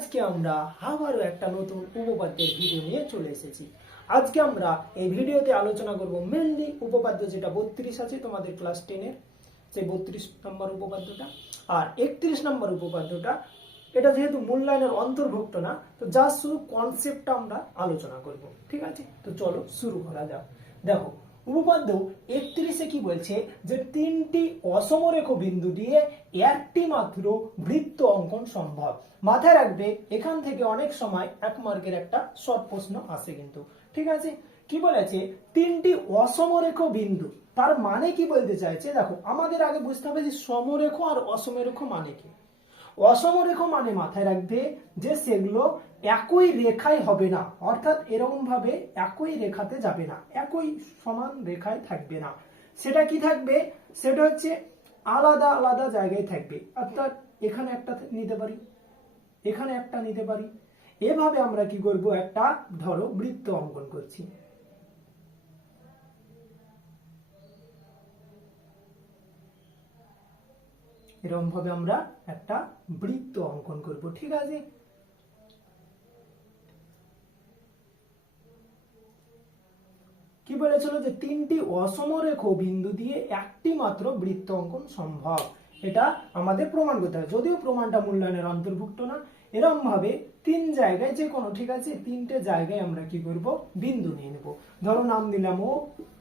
আজকে আমরা আবারও একটা নতুন উপপাদ্যের ভিডিও নিয়ে চলে এসেছি। আজকে আমরা এই ভিডিওতে আলোচনা করব মেনলি উপপাদ্য যেটা 32 আছে তোমাদের ক্লাস 10 এর, যে 32 নম্বর উপপাদ্যটা। আর 31 নম্বর উপপাদ্যটা, এটা যেহেতু মূল্যায়নের অন্তর্ভুক্ত না, তো জাস্ট শুধু কনসেপ্টটা আমরা আলোচনা করব। ঠিক আছে, তো চলো শুরু করা যাক। দেখো উপপাদ্য 31-এ কি বলছে, যে তিনটি অসমরেখ বিন্দু দিয়ে একটি মাত্র বৃত্ত অঙ্কন সম্ভব। মাথায় রাখবে, এখান থেকে অনেক সময় 1 মার্কের একটা শর্ট প্রশ্ন আসে কিন্তু। ঠিক আছে, কি বলেছে, তিনটি অসমরেখ বিন্দু, তার মানে কি বলতে চাইছে, দেখো আমাদের আগে বুঝতে হবে যে সমরেখ আর অসমরেখ মানে কি। অসমরেখ মানে মাথায় রাখবে যে সেগুলো একই রেখায় হবে না, অর্থাৎ এরকম ভাবে একই রেখাতে যাবে না, একই সমান রেখায় থাকবে না। সেটা কি থাকবে, সেটা হচ্ছে আলাদা আলাদা জায়গায় থাকবে। অর্থাৎ এখানে একটা নিতে পারি, এখানে একটা নিতে পারি। এভাবে আমরা কি করব, একটা ধরো বৃত্ত অঙ্কন করছি। এরকম ভাবে আমরা একটা বৃত্ত অঙ্কন করব। ঠিক আছে, কি বলেছিল, যে তিনটি অসমরেখ বিন্দু দিয়ে একটি মাত্র বৃত্ত অঙ্কন সম্ভব। এটা আমাদের প্রমাণ করতে হবে, যদিও প্রমাণটা মূল্যায়নের অন্তর্ভুক্ত না। এরকম ভাবে তিন জায়গায় যে কোনো, ঠিক আছে, তিনটে জায়গায় আমরা কি করব, বিন্দু নিয়ে নেব। ধরো নাম দিলাম ও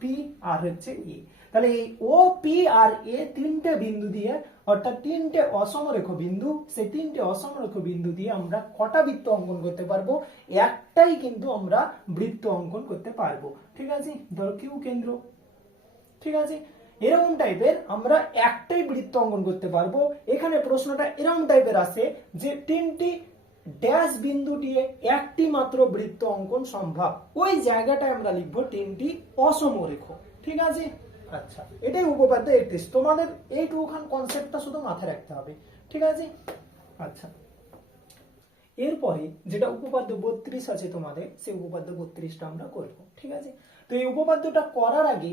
পি আর হচ্ছে এ। তাহলে এই ও পি আর এ তিনটে বিন্দু দিয়ে, অর্থাৎ তিনটে অসমরেখ বিন্দু, সেই তিনটে অসমরেখ বিন্দু দিয়ে আমরা কটা বৃত্ত অঙ্কন করতে পারবো, একটাই কিন্তু আমরা বৃত্ত অঙ্কন করতে পারবো। ঠিক আছে, ধরো কিউ কেন্দ্র। ঠিক আছে, এরকম টাইপের আমরা একটাই বৃত্ত অঙ্কন করতে পারবো। এখানে প্রশ্নটা এরকম টাইপের আসে যে তিনটি ড্যাশ বিন্দু দিয়ে একটি মাত্র বৃত্ত অঙ্কন সম্ভব, ওই জায়গাটায় আমরা লিখবো তিনটি অসমরেখ। ঠিক আছে, আচ্ছা, এটাই উপপাদ্য 31। তোমাদের এইটুখান কনসেপ্টটা শুধু মাথায় রাখতে হবে। ঠিক আছে, আচ্ছা, এরপরে যেটা উপপাদ্য 32 আছে তোমাদের, সেই উপপাদ্য 32টা আমরা করব। ঠিক আছে, তো এই উপপাদ্যটা করার আগে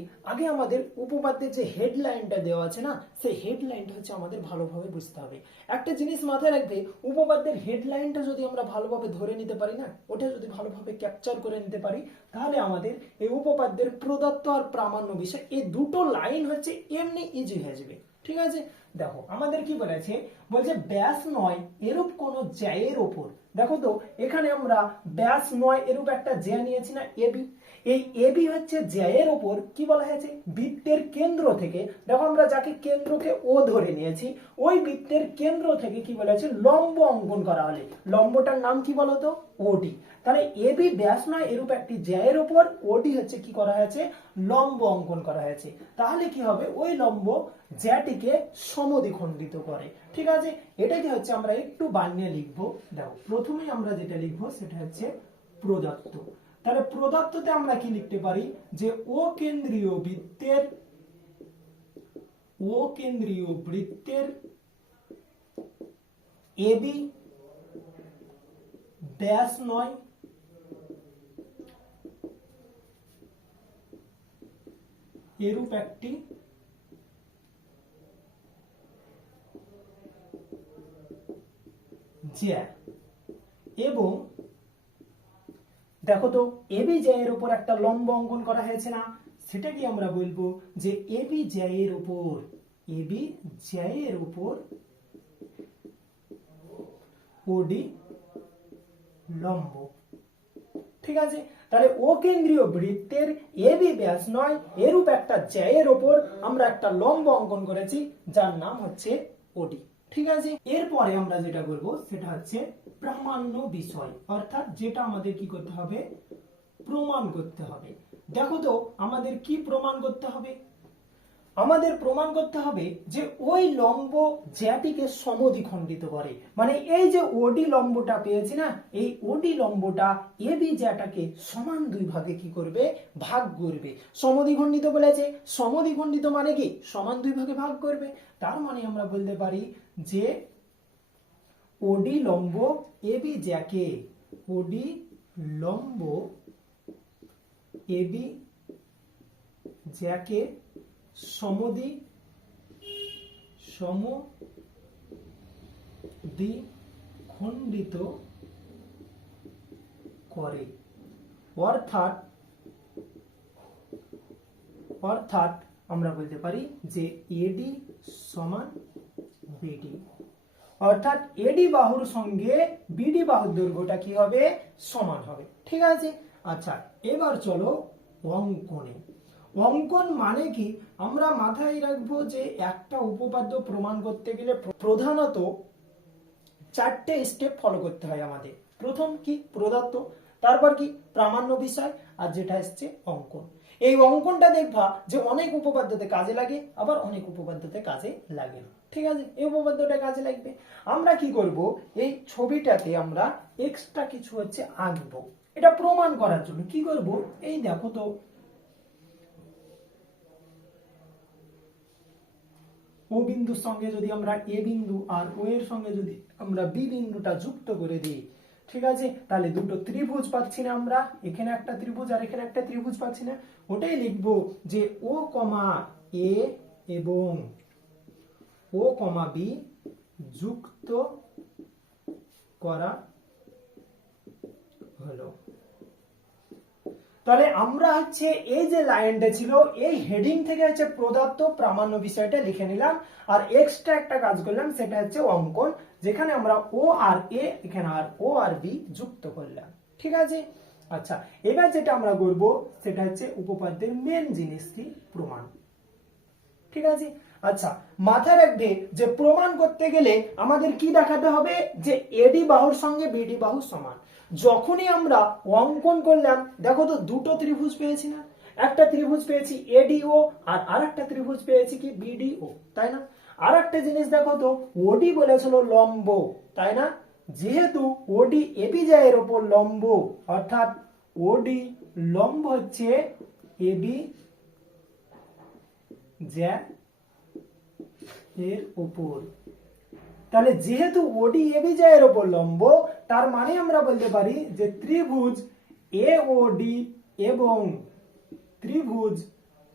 আমাদের উপপাদ্যের যে হেডলাইনটা দেওয়া আছে না, সেই হেডলাইনটা হচ্ছে আমাদের ভালোভাবে বুঝতে হবে। একটা জিনিস মাথায় রাখবে, উপপাদ্যের হেডলাইনটা যদি আমরা ভালোভাবে ধরে নিতে পারি না, ওটা যদি ভালোভাবে ক্যাপচার করে নিতে পারি, তাহলে আমাদের এই উপপাদ্যের প্রদত্ত আর প্রামাণ্য বিষয়, এই দুটো লাইন হচ্ছে এমনি ইজি হয়ে যাবে। ঠিক আছে, দেখো আমাদের কি বলেছে, বলছে ব্যাস নয় এরূপ কোন জ্যায়ের ওপর। দেখো তো এখানে আমরা ব্যাস নয় এরূপ একটা জ্যা নিয়েছি না, এবি। এই এবি হচ্ছে জ্যায়ের ওপর কি বলা হয়েছে, বৃত্তের কেন্দ্র থেকে। দেখো আমরা যাকে কেন্দ্রকে ও ধরে নিয়েছি, ওই বৃত্তের কেন্দ্র থেকে কি বলেছে, লম্ব অঙ্কন করা হলে, লম্বটার নাম কি বলতো, ওডি। তাহলে এবি ব্যাস নয় এরূপ একটি জ্যায়ের ওপর ওডি হচ্ছে কি করা হয়েছে, লম্ব অঙ্কন করা হয়েছে। তাহলে কি হবে, ওই লম্ব জ্যাটিকে সমদ্বিখণ্ডিত করে। ঠিক আছে, এটাকে হচ্ছে আমরা একটু বানিয়ে লিখবো। দেখো প্রথমেই আমরা যেটা লিখবো সেটা হচ্ছে প্রদত্ত। তাহলে প্রদত্ততে আমরা কি লিখতে পারি, যে ও কেন্দ্রীয় বৃত্তের এবি ব্যাস নয় এরূপ একটি জ্যা, এবং দেখো তো এবি জ্যায়ের উপর একটা লম্ব অঙ্কন করা হয়েছে না, সেটা কি আমরা বলবো, যে এবি জ্যায়ের উপর ওডি লম্ব। ঠিক আছে, তাহলে ও কেন্দ্রীয় বৃত্তের এবি ব্যাস নয় এরূপ একটা জ্যায়ের উপর আমরা একটা লম্ব অঙ্কন করেছি, যার নাম হচ্ছে ওডি। ঠিক আছে, এরপরে আমরা যেটা করব সেটা হচ্ছে প্রামাণ্য বিষয়, অর্থাৎ যেটা আমাদের কি করতে হবে, প্রমাণ করতে হবে। দেখো তো আমাদের কি প্রমাণ করতে হবে, আমাদের প্রমাণ করতে হবে যে ওই লম্ব জ্যাটিকে সমদ্বিখণ্ডিত করে। মানে এই যে ওডি লম্বটা পেয়েছি না, এই ওডি লম্বটা এবি জ্যাটাকে সমান দুই ভাগে কি করবে, ভাগ করবে। সমদ্বিখণ্ডিত বলেছে, সমদ্বিখণ্ডিত মানে কি, সমান দুই ভাগে ভাগ করবে। তার মানে আমরা বলতে পারি যে ওডি লম্ব এবি জ্যাকে, ওডি লম্ব এবি জ্যাকে সমদ্বিখণ্ডিত করে। অর্থাৎ অর্থাৎ আমরা বলতে পারি যে এডি সমান বিডি। অর্থাৎ এডি বাহুর সঙ্গে বিডি বাহুর দৈর্ঘ্যটা কি হবে? সমান হবে। ঠিক আছে। আচ্ছা, এবার চলো অঙ্কনে। অঙ্কন মানে কি? আমরা মাথায় রাখবো যে একটা উপপাদ্য প্রমাণ করতে গেলে প্রধানত 4টে স্টেপ ফলো করতে হয় আমাদের। প্রথম কি? প্রদত্ত, তারপর কি? প্রামাণ্য বিষয়, আর যেটা আসছে অঙ্কন। এই অঙ্কনটা দেখবা যে অনেক উপপাদ্যতে কাজে লাগে, আবার অনেক উপপাদ্যতে কাজে লাগে না। ঠিক আছে, এই উপপাদ্যটা কাজে লাগবে। আমরা কি করব? এই ছবিটাতে আমরা এক্সট্রা কিছু আঁকবো, এটা প্রমাণ করার জন্য। কি করব? এই দেখো তো, ও বিন্দুর সঙ্গে যদি আমরা এ বিন্দু আর ও এর সঙ্গে যদি আমরা বি বিন্দুটা যুক্ত করে দিই, ঠিক আছে, তাহলে দুটো ত্রিভুজ পাচ্ছি না আমরা। এখানে একটা ত্রিভুজ আর এখানে একটা ত্রিভুজ পাচ্ছি না। ওটাই লিখবো যে ও কমা এ এবং ও কমা বি যুক্ত করা হলো। তাহলে আমরা এই যে লাইনটা ছিল, এই হেডিং থেকে প্রদত্ত প্রামাণ্য বিষয়টা লিখে নিলাম, আর এক্সট্রা একটা কাজ করলাম, সেটা অঙ্কন, যেখানে আমরা ও আর এ, এখানে আর ও আর বি যুক্ত করলাম। ঠিক আছে। আচ্ছা, এবার যেটা আমরা করব সেটা উপপাদ্যের মেন জিনিস কি? প্রমাণ। ঠিক আছে। আচ্ছা, মাথায় রাখবে যে প্রমাণ করতে গেলে আমাদের কি দেখাতে হবে? যে এডি বাহুর সঙ্গে বিডি বাহু সমান। যখনই আমরা অঙ্কন করলাম, দেখো তো দুটো ত্রিভুজ পেয়েছি না? একটা ত্রিভুজ পেয়েছি এডিও, আর আরেকটা ত্রিভুজ পেয়েছি কি? বিডিও, তাই না? আর একটা জিনিস দেখো তো, ওডি বলেছিল লম্ব, তাই না? যেহেতু ওডি এবি জ্যায়ের উপর লম্ব, অর্থাৎ ওডি লম্ব এবি জ্যা এর উপর। তাহলে যেহেতু ওডি এবি জ্যায়ের উপর লম্ব, তার মানে আমরা বলতে পারি যে ত্রিভুজ এওডি এবং ত্রিভুজ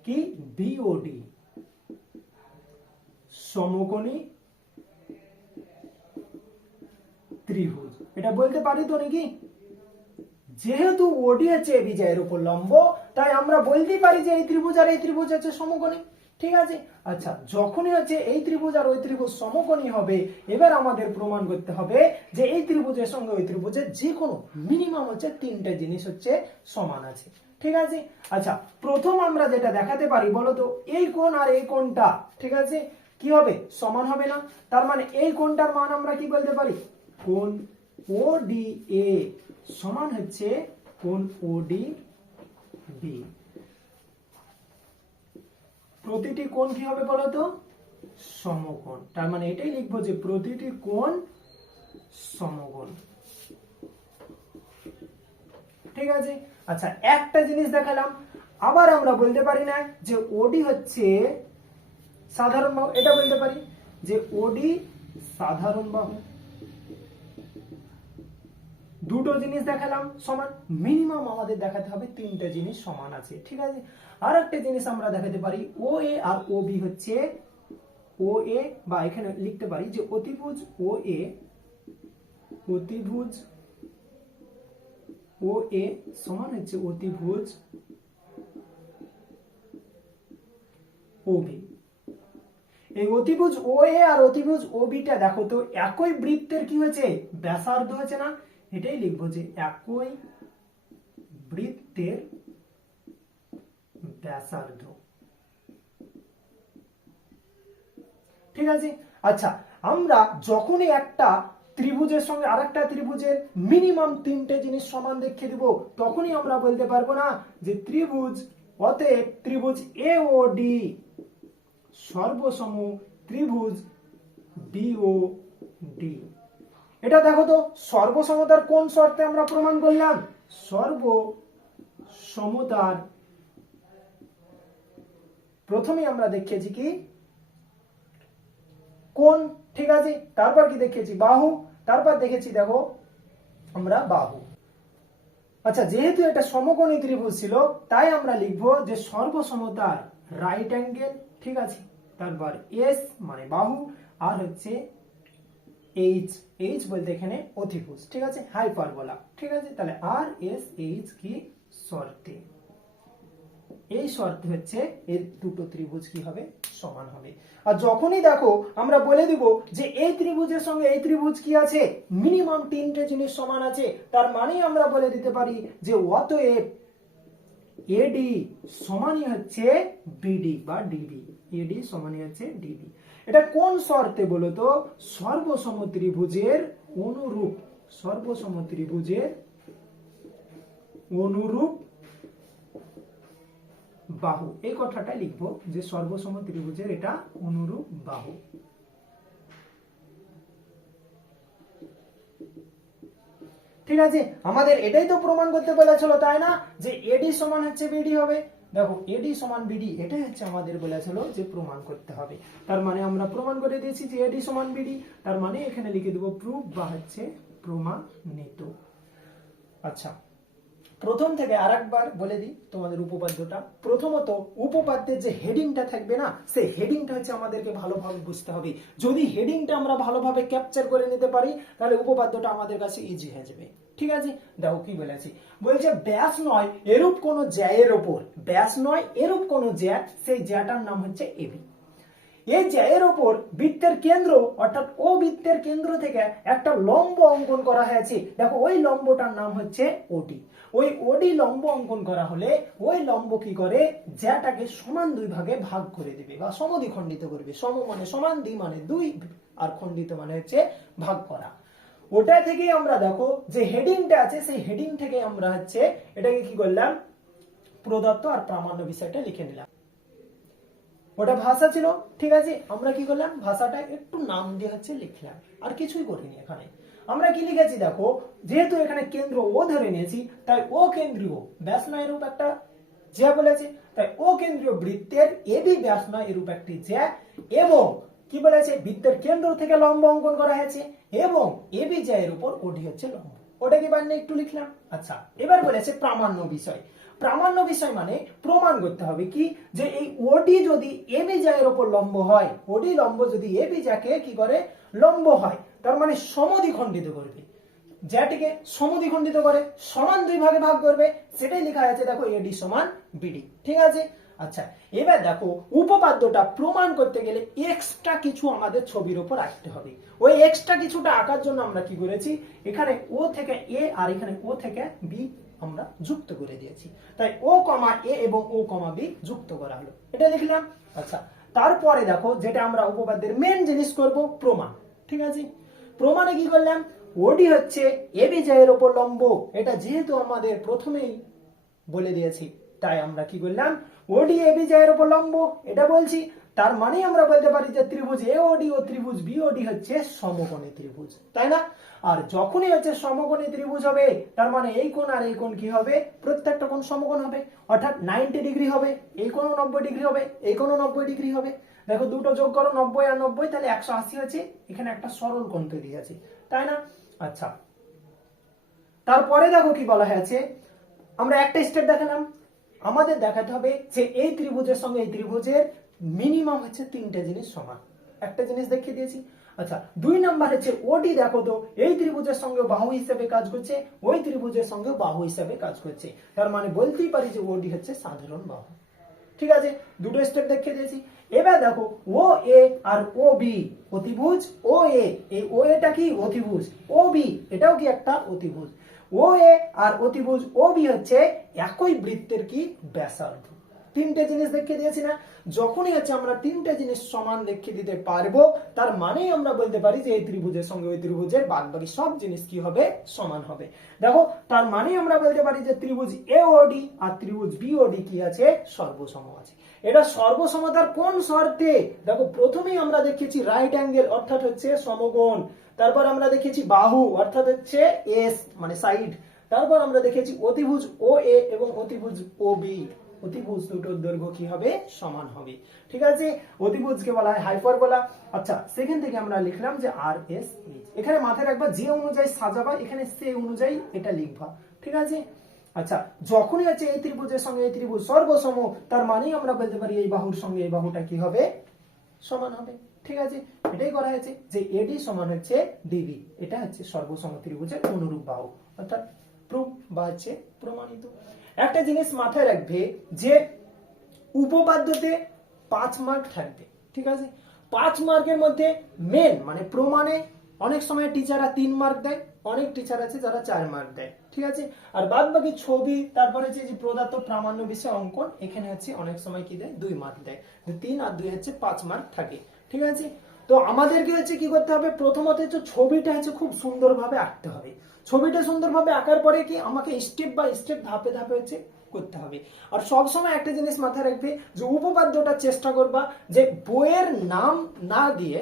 কি? বিওডি সমকোণী ত্রিভুজ। এটা বলতে পারি তো নাকি? যেহেতু ওডি এবি জ্যায়ের উপর লম্ব, তাই আমরা বলতেই পারি যে এই ত্রিভুজ আর এই ত্রিভুজ সমকোণী। ঠিক আছে। আচ্ছা, যখনই এই ত্রিভুজ আর ওই ত্রিভুজ সমকোণী হবে, এবার আমাদের প্রমাণ করতে হবে যে এই ত্রিভুজের সঙ্গে ওই ত্রিভুজের যে কোনো মিনিমাম 3টে জিনিস সমান আছে। ঠিক আছে। আচ্ছা, প্রথম আমরা যেটা দেখাতে পারি বলতো, এই কোণ আর এই কোণটা, ঠিক আছে, কি হবে? সমান হবে না। তার মানে এই কোণটার মান আমরা কি বলতে পারি? কোণ ODA সমান কোণ ODB। প্রতিটি কোণ কি হবে বলতো? সমকোণ। তার মানে এটাই লিখবো যে প্রতিটি কোণ সমকোণ। ঠিক আছে। আচ্ছা, একটা জিনিস দেখালাম, আবার আমরা বলতে পারি না যে ওডি সাধারণ বাহু? এটা বলতে পারি যে ওডি সাধারণ বাহু। দুটো জিনিস দেখালাম সমান, মিনিমাম আমাদের দেখাতে হবে 3টে জিনিস সমান আছে। ঠিক আছে। আর একটা জিনিস আমরা দেখাতে পারি, ও এ আর ও বি ও এ, বা এখানে লিখতে পারি যে অতিভুজ ও এ, অতিভুজ ও এ সমান অতিভুজ ও বি। এই অতিভুজ ও এ আর অতিভুজ ও বিটা দেখো তো একই বৃত্তের কি ব্যাসার্ধ না? এটাই লিখবো যে একই বৃত্তের ব্যাসার্ধ। ঠিক আছে। আচ্ছা, আমরা যখনই একটা ত্রিভুজের সঙ্গে আরেকটা ত্রিভুজের মিনিমাম 3টে জিনিস সমান দেখিয়ে দিব, তখনই আমরা বলতে পারবো না যে ত্রিভুজ, অতএব ত্রিভুজ এওডি সর্বসম ত্রিভুজ বিওডি। এটা দেখো তো সর্বসমতার কোন শর্তে আমরা প্রমাণ করলাম? সর্বসমতার প্রথমে আমরা দেখিয়েছি কি? কোণ। ঠিক আছে। তারপর কি দেখিয়েছি? বাহু। তারপর দেখেছি দেখো আমরা বাহু। আচ্ছা, যেহেতু এটা সমকোণী ত্রিভুজ ছিল, তাই আমরা লিখবো যে সর্বসমতার রাইট অ্যাঙ্গেল। ঠিক আছে। তারপর এস মানে বাহু, আর এইচ, এইচ বলতে এখানে অতিভুজ, ঠিক আছে, হাইপারবোলা, ঠিক আছে। তাহলে আর এস এইচ কি শর্তে, এই শর্তে হচ্ছে এর দুটো ত্রিভুজ কি হবে, সমান হবে। আর যখনই দেখো আমরা বলে দিব যে এই ত্রিভুজের সঙ্গে এই ত্রিভুজ কি আছে, মিনিমাম তিনটে জিনিস সমান আছে, তার মানে আমরা বলে দিতে পারি যে অতএব এডি সমানই হচ্ছে বিডি বা ডিবি, এডি সমানই হচ্ছে ডিবি। এটা কোন শর্তে বলতো, সর্বসম ত্রিভুজের অনুরূপ, সর্বসম ত্রিভুজের অনুরূপ বাহু, এই কথাটা লিখবো যে সর্বসম ত্রিভুজের এটা অনুরূপ বাহু। ঠিক আছে, আমাদের এটাই তো প্রমাণ করতে বলেছিল, তাই না, যে এডি সমান হচ্ছে বিডি হবে। দেখো এডি সমান বিডি, এটাই হচ্ছে আমাদের বলেছিল যে প্রমাণ করতে হবে। তার মানে আমরা প্রমাণ করে দিয়েছি যে এডি সমান বিডি, তার মানে এখানে লিখে দেবো প্রুফ বা হচ্ছে প্রমাণিত। আচ্ছা, প্রথম থেকে আরেকবার বলে দিই তোমাদের উপপাদ্যটা। প্রথমত উপপাদ্যের যে হেডিংটা থাকবে না, সেই হেডিংটা হচ্ছে আমাদেরকে ভালোভাবে বুঝতে হবে। যদি হেডিংটা আমরা ভালোভাবে ক্যাপচার করে নিতে পারি তাহলে উপপাদ্যটা আমাদের কাছে ইজি হয়ে যাবে। ঠিক আছে, দেখো কি বলেছি, বলছে ব্যাস নয় এরূপ কোন জ্যায়ের ওপর, ব্যাস নয় এরূপ কোন জ্যা, সেই জ্যাটার নাম হচ্ছে এবি। এই জ্যায়ের ওপর বৃত্তের কেন্দ্র অর্থাৎ ও বৃত্তের কেন্দ্র থেকে একটা লম্ব অঙ্কন করা হয়েছে। দেখো ওই লম্বটার নাম হচ্ছে ওডি। ওই ওডি লম্ব অঙ্কন করা হলে ওই লম্ব কি করে, জ্যাটাকে সমান দুই ভাগে ভাগ করে দেবে বা সমদ্বিখণ্ডিত করবে। সম মানে সমান, দ্বি মানে দুই, আর খণ্ডিত মানে হচ্ছে ভাগ করা। ওটা থেকে আমরা দেখো যে হেডিংটা আছে, সেই হেডিং থেকে আমরা হচ্ছে এটাকে কি করলাম, প্রদত্ত আর প্রামাণ্য বিষয়টা লিখে নিলাম। ওটা ভাষা ছিল, ঠিক আছে, আমরা কি করলাম, ভাষাটা একটু নাম দিয়ে হচ্ছে লিখলাম, আর কিছুই করিনি। এখানে আমরা কি লিখেছি দেখো, যেহেতু এখানে কেন্দ্র ও ধরে নিয়েছি, তাই ও কেন্দ্রীয় ব্যাস নয় এরূপ একটা জ্যা বলেছে, তাই ও কেন্দ্রীয় বৃত্তের এবি ব্যাস নয় এরূপ একটি জ্যা, এবং কি বলেছে, বৃত্তের কেন্দ্র থেকে লম্ব অঙ্কন করা হয়েছে, এবং এবি জ্যায়ের উপর ওডি হচ্ছে লম্ব। ওটা কি বানিয়ে একটু লিখলাম। আচ্ছা, এবার বলেছে প্রামাণ্য বিষয়। প্রামাণ্য বিষয় মানে প্রমাণ করতে হবে কি, যে এই ওডি যদি এবি জ্যায়ের উপর লম্ব হয়, ওডি লম্ব যদি এবি জ্যাকে কি করে, লম্ব হয়, তার মানে সমদ্বিখণ্ডিত করবে, জ্যাটিকে সমদ্বিখণ্ডিত করে সমান দুই ভাগে ভাগ করবে, সেটাই লেখা আছে দেখো এডি সমান বিডি। ঠিক আছে, আচ্ছা এবার দেখো উপপাদ্যটা প্রমাণ করতে গেলে এক্সট্রা কিছু আমাদের ছবির উপর আঁকতে হবে। ওই এক্সট্রা কিছুটা আঁকার জন্য আমরা কি করেছি, এখানে ও থেকে এ আর এখানে ও থেকে বি আমরা যুক্ত করে দিয়েছি। তাই ও কমা এ এবং ও কমা বি যুক্ত করা হলো, এটা লিখলাম। আচ্ছা, তারপরে দেখো যেটা আমরা উপপাদ্যের মেন জিনিস করব, প্রমাণ। ঠিক আছে, প্রমাণে কি করলাম, ওডি হচ্ছে এবি জ্যায়ের উপর লম্ব, এটা যেহেতু আমাদের প্রথমেই বলে দিয়েছি, তাই আমরা কি করলাম, ওডি এবি জ্যায়ের উপর লম্ব এটা বলছি, তার মানে আমরা বলতে পারি যে ত্রিভুজ এওডি ও ত্রিভুজ বিওডি হচ্ছে সমকোণী ত্রিভুজ, তাই না? আর যখনই হচ্ছে সমকোণী ত্রিভুজ হবে, তার মানে এই কোণ আর এই কোণ কি হবে, প্রত্যেকটা কোণ সমকোণ হবে, অর্থাৎ 90 ডিগ্রি হবে, এই কোণও 90 ডিগ্রি হবে, এই কোণও 90 ডিগ্রি হবে। দেখো দুটো যোগ করো, 90 আর 90, তাহলে 180 আছে, এখানে একটা সরল কোণ তৈরি আছে, তাই না? আচ্ছা, তারপরে দেখো কি বলা হয়েছে, আমরা একটা স্টেপ দেখালাম, আমাদের দেখাতে হবে যে এই ত্রিভুজের সঙ্গে এই ত্রিভুজের মিনিমাম হচ্ছে তিনটে জিনিস সমান। একটা জিনিস দেখিয়ে দিয়েছি। আচ্ছা, 2 নাম্বার হচ্ছে ওডি, দেখো তো এই ত্রিভুজের সঙ্গে বাহু হিসেবে কাজ করছে, ওই ত্রিভুজের সঙ্গে বাহু হিসেবে কাজ করছে, তার মানে বলতেই পারি যে ওডি হচ্ছে সাধারণ বাহু। ঠিক আছে, দুটো স্টেপ দেখিয়ে দিয়েছি। এবার দেখো ও এ আর ও বি অতিভুজ, ও এ, এই ও এটা কি অতিভুজ, ও বি এটাও কি একটা অতিভুজ, ও এ আর অতিভুজ ও বি হচ্ছে একই বৃত্তের কি ব্যাসার্ধ। তিনটে জিনিস দেখিয়ে দিয়েছি না, যখনই হচ্ছে আমরা তিনটে জিনিস সমান দেখিয়ে দিতে পারবো, তার মানেই আমরা বলতে পারি যে এই ত্রিভুজের সঙ্গে ওই ত্রিভুজের বাদবাকি সব জিনিস কি হবে, সমান হবে। দেখো তার মানেই আমরা বলতে পারি যে ত্রিভুজ এওডি আর ত্রিভুজ বিওডি কি আছে, সর্বসম আছে। এটা সর্বসমতার কোন শর্তে, দেখো প্রথমেই আমরা দেখেছি রাইট অ্যাঙ্গেল অর্থাৎ হচ্ছে সমকোণ, তারপর আমরা দেখেছি বাহু অর্থাৎ হচ্ছে এস মানে সাইড, তারপর আমরা দেখেছি অতিভুজ ও এ এবং অতিভুজ ও বি, অতিভুজ দুটোর দৈর্ঘ্য কি হবে, সমান হবে। ঠিক আছে, অতিভুজকে বলা হয় হাইপারবোলা। আচ্ছা, সেখান থেকে আমরা লিখলাম যে আর এস এইচ, এখানে মাথায় রাখবা যে অনুযায়ী সাজাবা এখানে সে অনুযায়ী এটা লিখবা। ঠিক আছে, আচ্ছা যখনই হচ্ছে এই ত্রিভুজের সঙ্গে এই ত্রিভুজ সর্বসম, তার মানেই আমরা বলতে পারি এই বাহুর সঙ্গে এই বাহুটা কি হবে, সমান হবে। ঠিক আছে, এটাই করা হয়েছে যে এডি সমান হচ্ছে ডিবি, এটা হচ্ছে সর্বসম ত্রিভুজের অনুরূপ বাহু, অর্থাৎ প্রুফ বা হচ্ছে প্রমাণিত। একটা জিনিস মাথায় রাখবে যে উপপাদ্যতে 5 মার্ক থাকবে, ঠিক আছে। 5 মার্কের মধ্যে মেন মানে প্রমাণে অনেক সময় টিচাররা 3 মার্ক দেয়, অনেক টিচার আছে যারা 4 মার্ক দেয়, ঠিক আছে। আর বাদ বাকি ছবি, তারপরে যে প্রদত্ত প্রামাণ্য বিষয় অঙ্কন, এখানে হচ্ছে অনেক সময় কি দেয় 2 মার্ক দেয়, 3 আর 2 হচ্ছে 5 মার্ক থাকে, ঠিক আছে। তো আমাদেরকে হচ্ছে কি করতে হবে, প্রথমত হচ্ছে ছবিটা হচ্ছে খুব সুন্দরভাবে আঁকতে হবে। ছবিটা সুন্দরভাবে আঁকার পরে কি আমাকে স্টেপ বাই স্টেপ ধাপে ধাপে হচ্ছে করতে হবে। আর সব সময় একটা জিনিস মাথায় রাখবে যে উপপাদ্যটা চেষ্টা করবা যে বইয়ের নাম না দিয়ে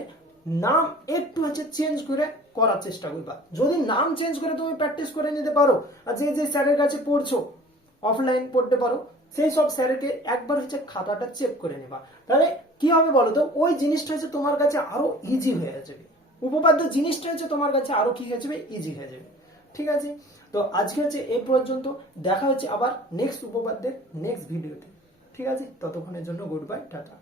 নাম একটু হচ্ছে চেঞ্জ করে করার চেষ্টা করবা। যদি নাম চেঞ্জ করে তুমি প্র্যাকটিস করে নিতে পারো, আর যে যে স্যারের কাছে পড়ছো অফলাইন পড়তে পারো, সেই সব স্যারকে একবার হচ্ছে খাতাটা চেক করে নেবা, তাহলে কি হবে বলো তো, ওই জিনিসটা হচ্ছে তোমার কাছে আরো ইজি হয়ে যাবে, উপপাদ্য জিনিসটা হচ্ছে তোমার কাছে আরো কি হয়ে যাবে, ইজি হয়ে যাবে, ঠিক আছে। তো আজকে হচ্ছে এই পর্যন্ত, দেখা হচ্ছে আবার নেক্সট উপপাদ্যের নেক্সট ভিডিওতে, ঠিক আছে। ততক্ষণের জন্য গুড বাই, টাটা।